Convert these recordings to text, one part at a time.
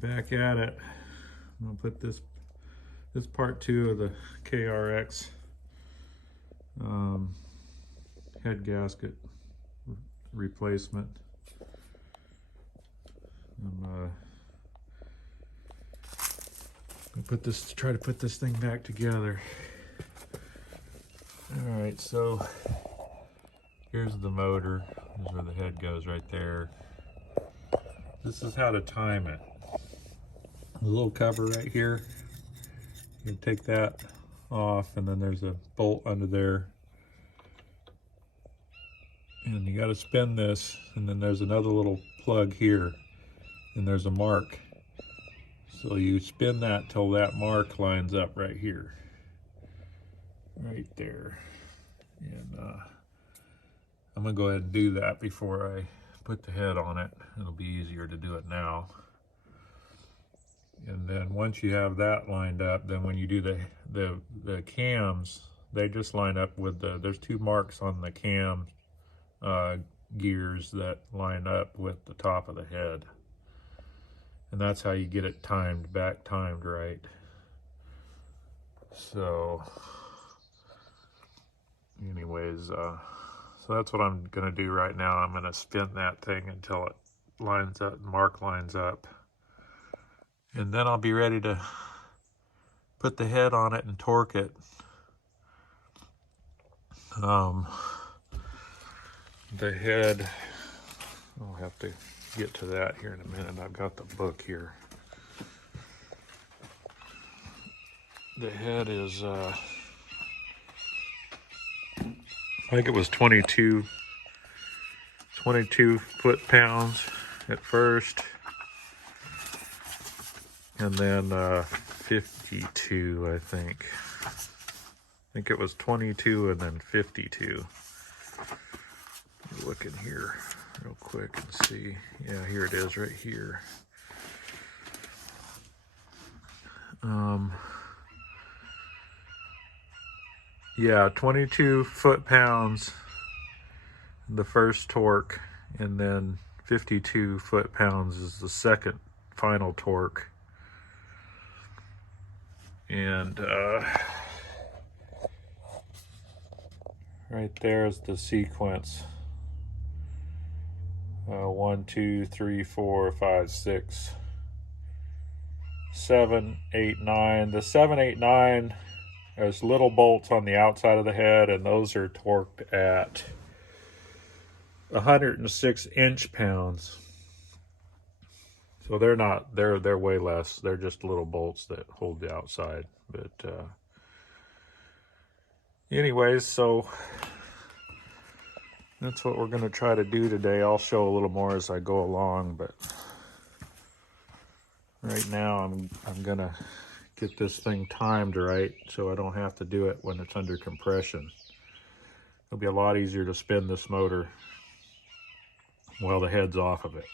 Back at it. I'm gonna put this part 2 of the KRX head gasket replacement. I'm gonna try to put this thing back together. All right, so here's the motor. This is where the head goes right there. This is how to time it. The little cover right here, you take that off, and then there's a bolt under there, and you got to spin this, and then there's another little plug here, and there's a mark. So you spin that till that mark lines up right here, right there. And I'm gonna go ahead and do that before I put the head on it. It'll be easier to do it now. And then once you have that lined up, then when you do the cams, they just line up with there's 2 marks on the cam gears that line up with the top of the head. And that's how you get it timed right. So anyways, so that's what I'm gonna do right now. I'm gonna spin that thing until it lines up, mark lines up. And then I'll be ready to put the head on it and torque it. The head, I'll have to get to that here in a minute. I've got the book here. The head is, I think it was 22 foot-pounds at first, and then 52, I think. I think it was 22 and then 52. Look in here real quick and see. Yeah, here it is right here. Yeah, 22 foot-pounds, the first torque, and then 52 foot-pounds is the second final torque. And right there is the sequence. 1, 2, 3, 4, 5, 6, 7, 8, 9. The 7, 8, 9, there's little bolts on the outside of the head, and those are torqued at 106 inch-pounds. So they're way less. They're just little bolts that hold the outside. But anyways, so that's what we're going to try to do today. I'll show a little more as I go along, but right now I'm going to get this thing timed right so I don't have to do it when it's under compression. It'll be a lot easier to spin this motor while the head's off of it.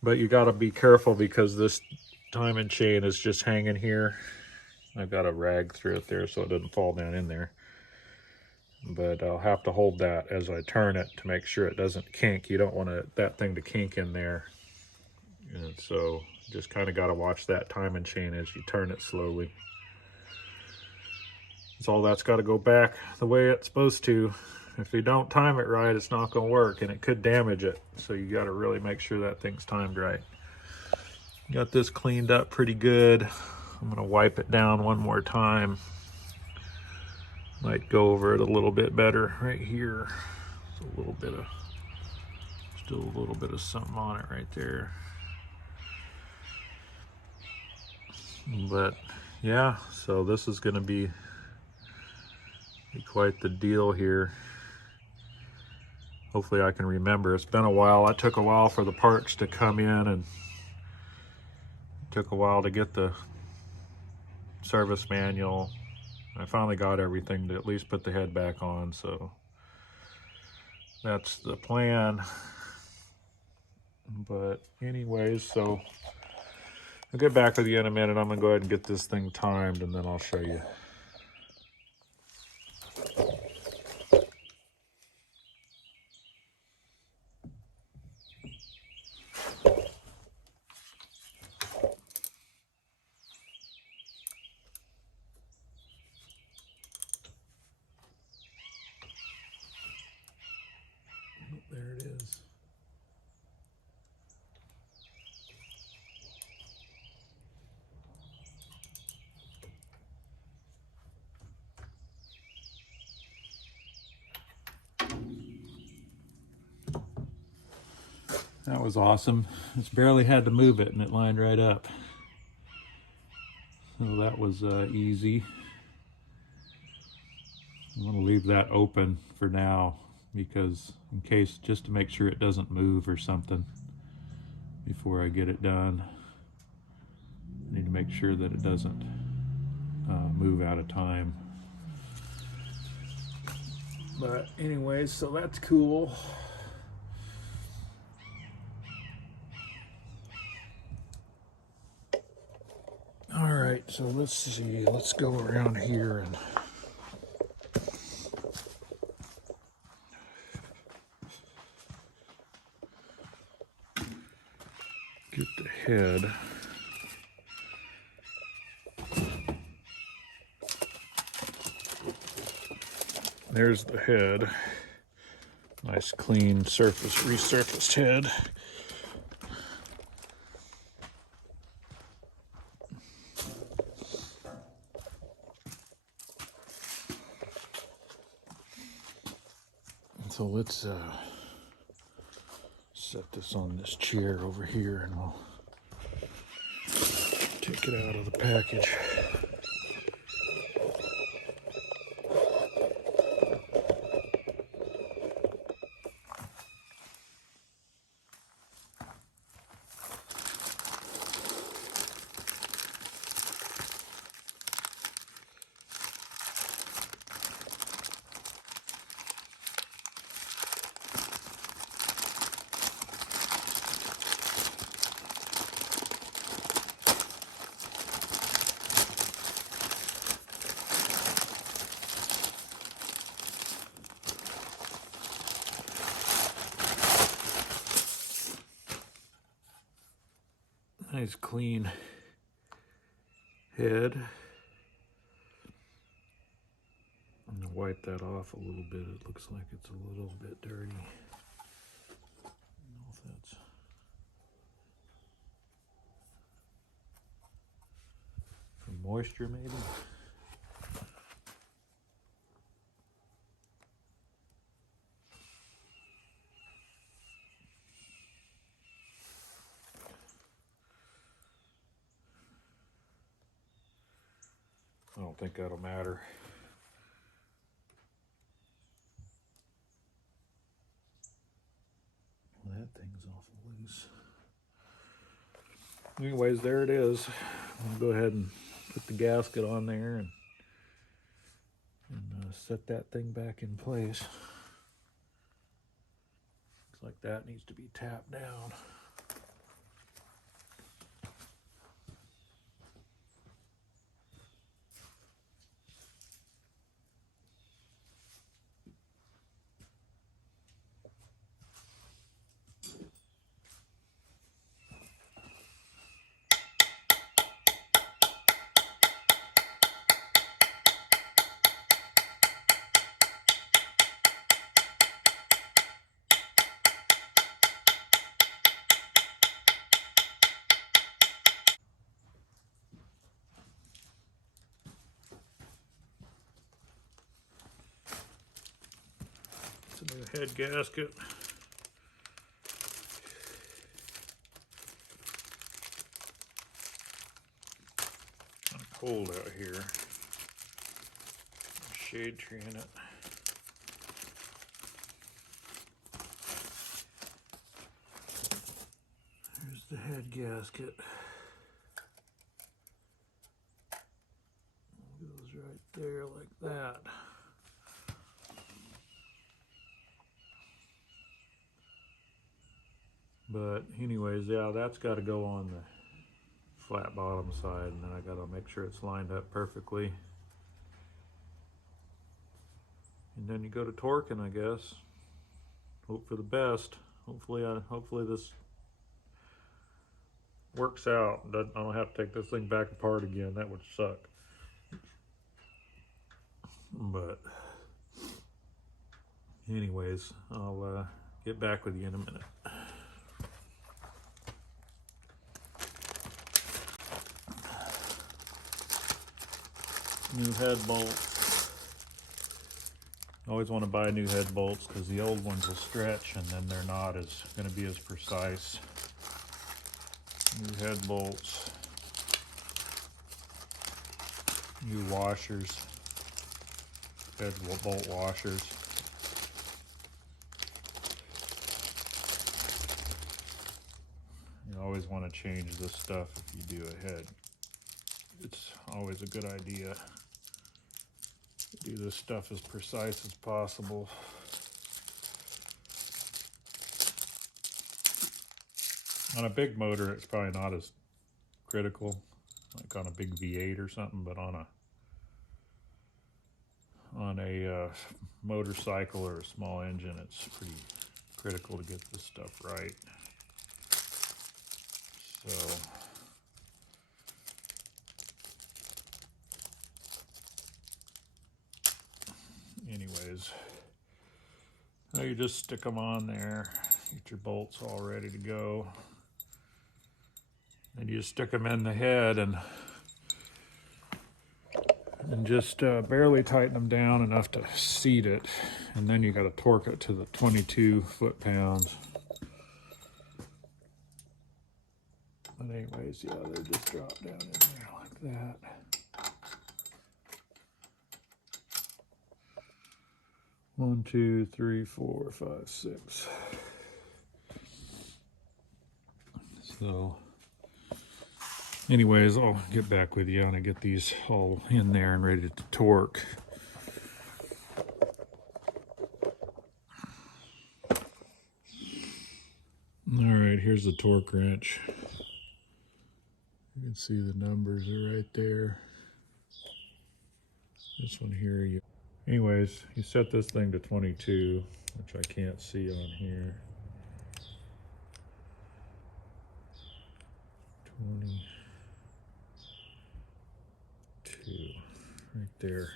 But you got to be careful because this timing chain is just hanging here. I've got a rag through it there so it doesn't fall down in there. But I'll have to hold that as I turn it to make sure it doesn't kink. You don't want that thing to kink in there. And so just kind of got to watch that timing chain as you turn it slowly. So all that's got to go back the way it's supposed to. If you don't time it right, it's not going to work, and it could damage it. So you got to really make sure that thing's timed right. Got this cleaned up pretty good. I'm going to wipe it down one more time. Might go over it a little bit better right here. Still a little bit of something on it right there. But yeah, so this is going to be quite the deal here. Hopefully I can remember. It's been a while. It took a while for the parts to come in, and it took a while to get the service manual. I finally got everything to at least put the head back on, so that's the plan. But anyways, so I'll get back with you in a minute. I'm gonna go ahead and get this thing timed, and then I'll show you. There it is. That was awesome. Just barely had to move it and it lined right up. So that was easy. I'm going to leave that open for now because in case, just to make sure it doesn't move or something before I get it done. I need to make sure that it doesn't move out of time. But anyways, so that's cool. All right, so let's see. Let's go around here and get the head. There's the head. Nice clean surface, resurfaced head. So let's set this on this chair over here and we'll take it out of the package. Nice clean head. I'm gonna wipe that off a little bit. It looks like it's a little bit dirty. I don't know if that's from moisture maybe. I don't think that'll matter. That thing's awful loose. Anyways, there it is. I'll go ahead and put the gasket on there and set that thing back in place. Looks like that needs to be tapped down. It's a new head gasket. Kind of cold out here. Shade tree in it. There's the head gasket. It goes right there like that. But anyways, yeah, that's got to go on the flat bottom side, and then I got to make sure it's lined up perfectly. And then you go to torquing, I guess. Hope for the best. Hopefully this works out. I don't have to take this thing back apart again. That would suck. But anyways, I'll Get back with you in a minute. New head bolts. Always want to buy new head bolts because the old ones will stretch and then they're not as going to be as precise. New head bolts. New washers. Head bolt washers. You always want to change this stuff if you do a head. It's always a good idea to do this stuff as precise as possible. On a big motor, it's probably not as critical, like on a big V8 or something, but on a motorcycle or a small engine, it's pretty critical to get this stuff right. So anyways, now you just stick them on there, get your bolts all ready to go. And you just stick them in the head and just barely tighten them down enough to seat it. And then you got to torque it to the 22 foot-pounds. But anyways, yeah, they just drop down in there like that. 1, 2, 3, 4, 5, 6. So anyways, I'll get back with you and I get these all in there and ready to torque. All right, here's the torque wrench. You can see the numbers are right there. This one here, anyways, you set this thing to 22, which I can't see on here. 22, right there.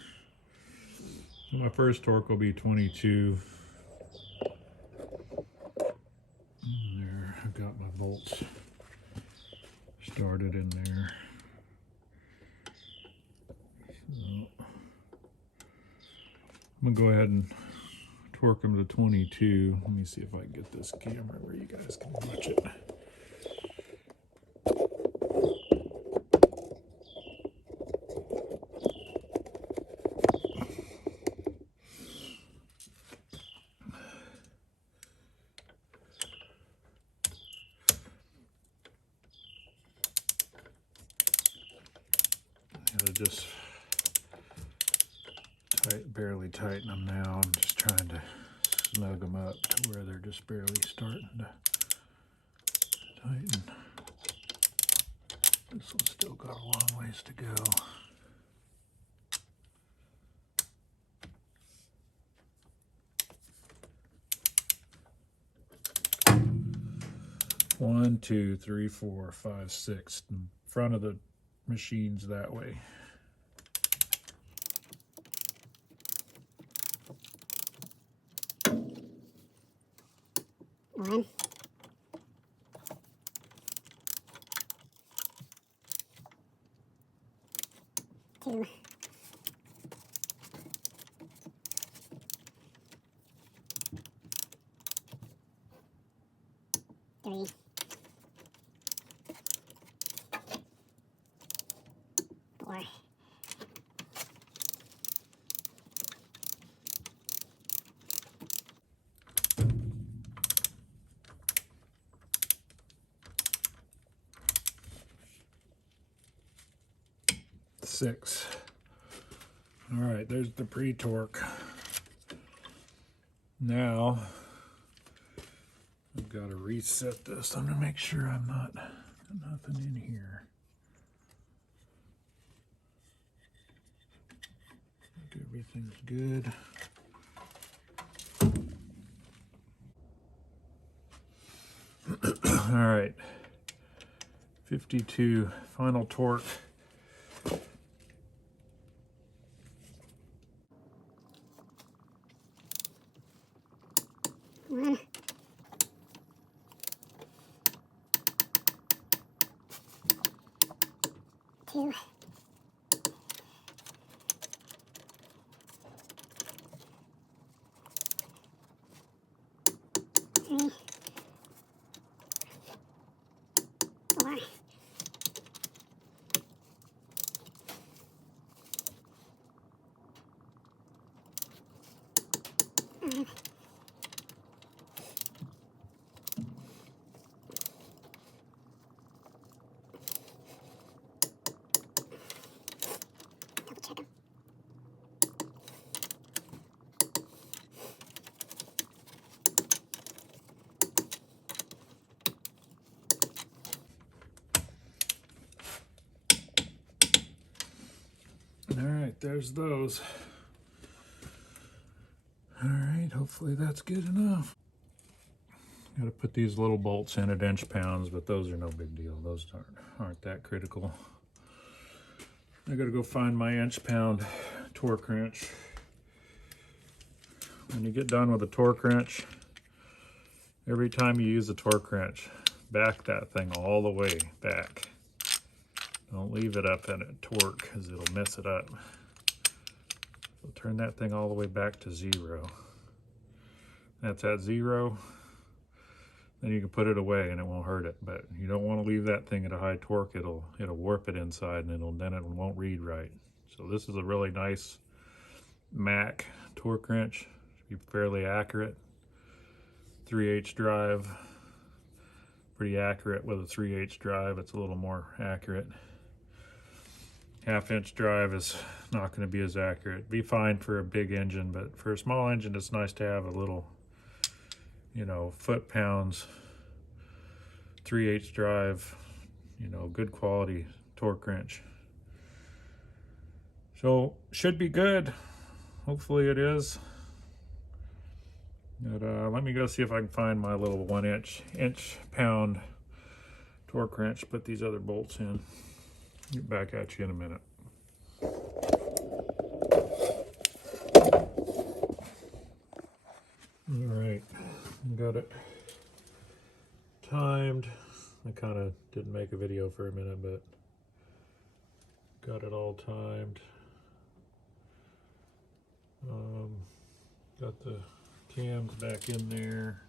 So my first torque will be 22. There, I've got my bolts started in there. So I'm gonna go ahead and torque them to 22. Let me see if I can get this camera where you guys can watch it. Just barely tighten them now. I'm just trying to snug them up to where they're just barely starting to tighten. This one's still got a long ways to go. One, two, three, 4, 5, 6. In front of the machine's that way. One. 2. 3. 4. 6. All right, there's the pre-torque. Now, I've got to reset this. I'm gonna make sure I'm not got nothing in here. Think everything's good. All right, 52 final torque. One. 2, 3, 4, 5, double check them. All right, there's those. All right, hopefully that's good enough. Got to put these little bolts in at inch pounds, but those are no big deal. Those aren't that critical. I got to go find my inch pound torque wrench. When you get done with a torque wrench, every time you use a torque wrench, back that thing all the way back. Don't leave it up at a torque because it'll mess it up. So turn that thing all the way back to 0. That's at 0. Then you can put it away and it won't hurt it. But you don't want to leave that thing at a high torque. It'll warp it inside, and then it won't read right. So this is a really nice Mac torque wrench. Should be fairly accurate. 3/8 drive. Pretty accurate with a 3/8 drive. It's a little more accurate. 1/2-inch drive is not going to be as accurate. Be fine for a big engine, but for a small engine, it's nice to have a little, foot-pounds, 3/8 drive, good quality torque wrench. So should be good. Hopefully it is. But, let me go see if I can find my little 1-inch pound torque wrench. Put these other bolts in. Get back at you in a minute. All right, got it timed. I kind of didn't make a video for a minute, but got it all timed. Got the cams back in there.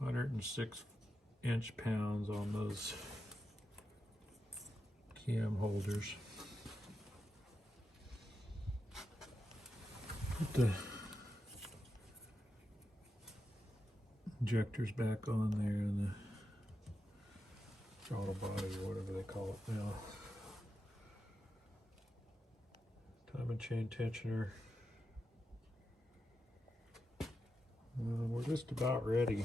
106 inch pounds on those cam holders. Put the injectors back on there and the throttle body or whatever they call it now. Timing chain tensioner. We're just about ready.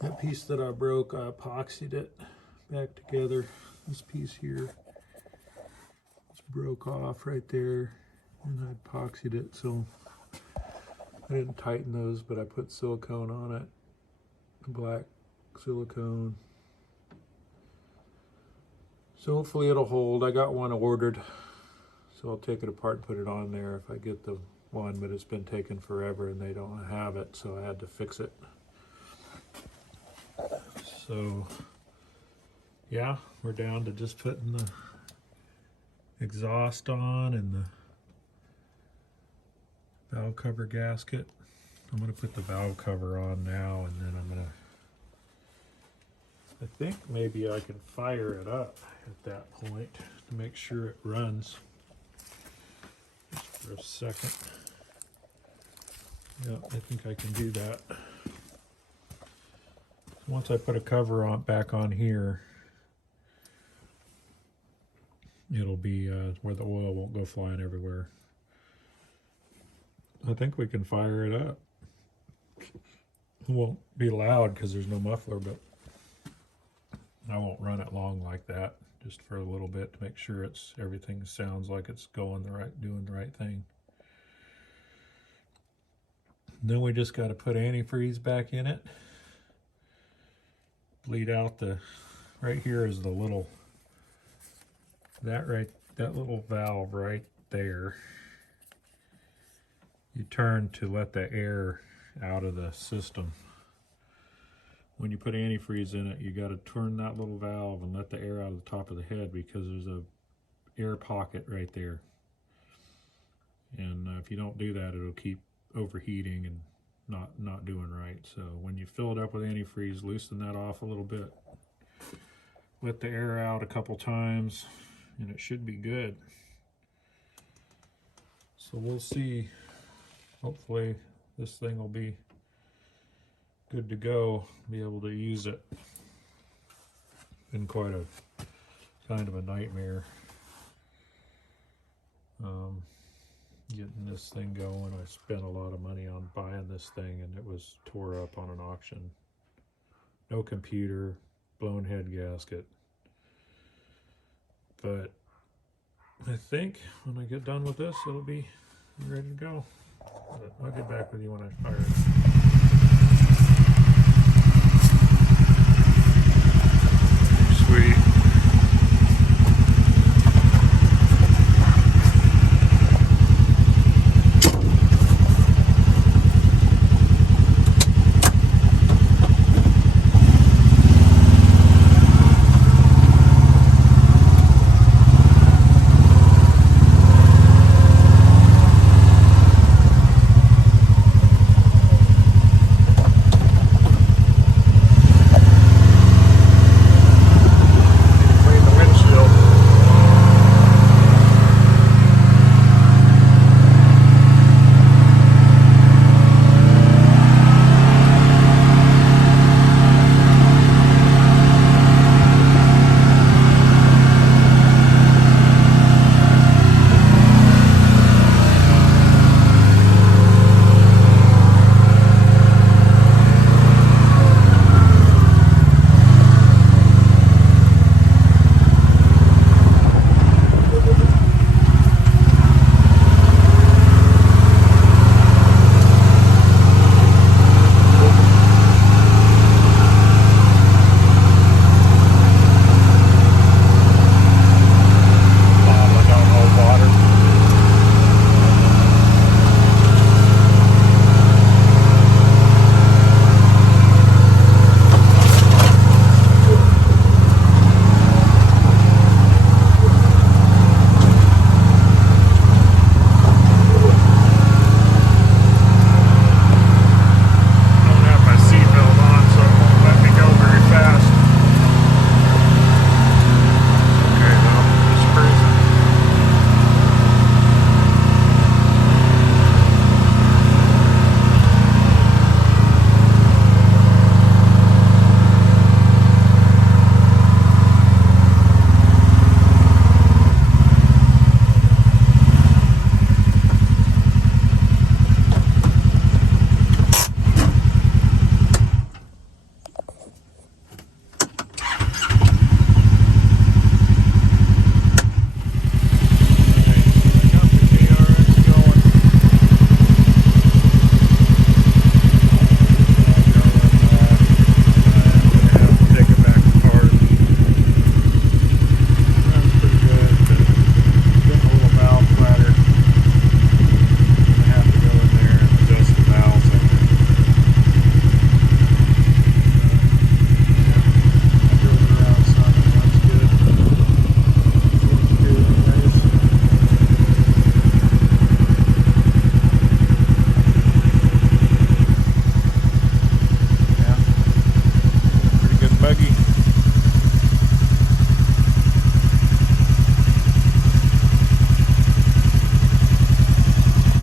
That piece that I broke, I epoxied it back together. This piece here just broke off right there, and I epoxied it, so I didn't tighten those, but I put silicone on it, black silicone. So hopefully it'll hold. I got one ordered, so I'll take it apart and put it on there if I get the one, but it's been taking forever and they don't have it, so I had to fix it. So yeah, we're down to just putting the exhaust on and the valve cover gasket. I'm going to put the valve cover on now, and then I think maybe I can fire it up at that point to make sure it runs. Just for a second. Yeah, I think I can do that. Once I put a cover on back on here, it'll be where the oil won't go flying everywhere. I think we can fire it up. It won't be loud because there's no muffler, but I won't run it long like that, just for a little bit to make sure everything sounds like it's doing the right thing. Then we just got to put antifreeze back in it. Bleed out right here is the little, that little valve right there. You turn to let the air out of the system. when you put antifreeze in it, you got to turn that little valve and let the air out of the top of the head, because there's a air pocket right there. And if you don't do that, it'll keep overheating and not doing right. So when you fill it up with antifreeze, loosen that off a little bit. Let the air out a couple times, and it should be good. So we'll see. Hopefully this thing will be good to go, be able to use it. Been quite a kind of a nightmare getting this thing going. I spent a lot of money on buying this thing, and it was tore up on an auction. No computer, blown head gasket. But I think when I get done with this, it'll be ready to go. But I'll get back with you when I fire it.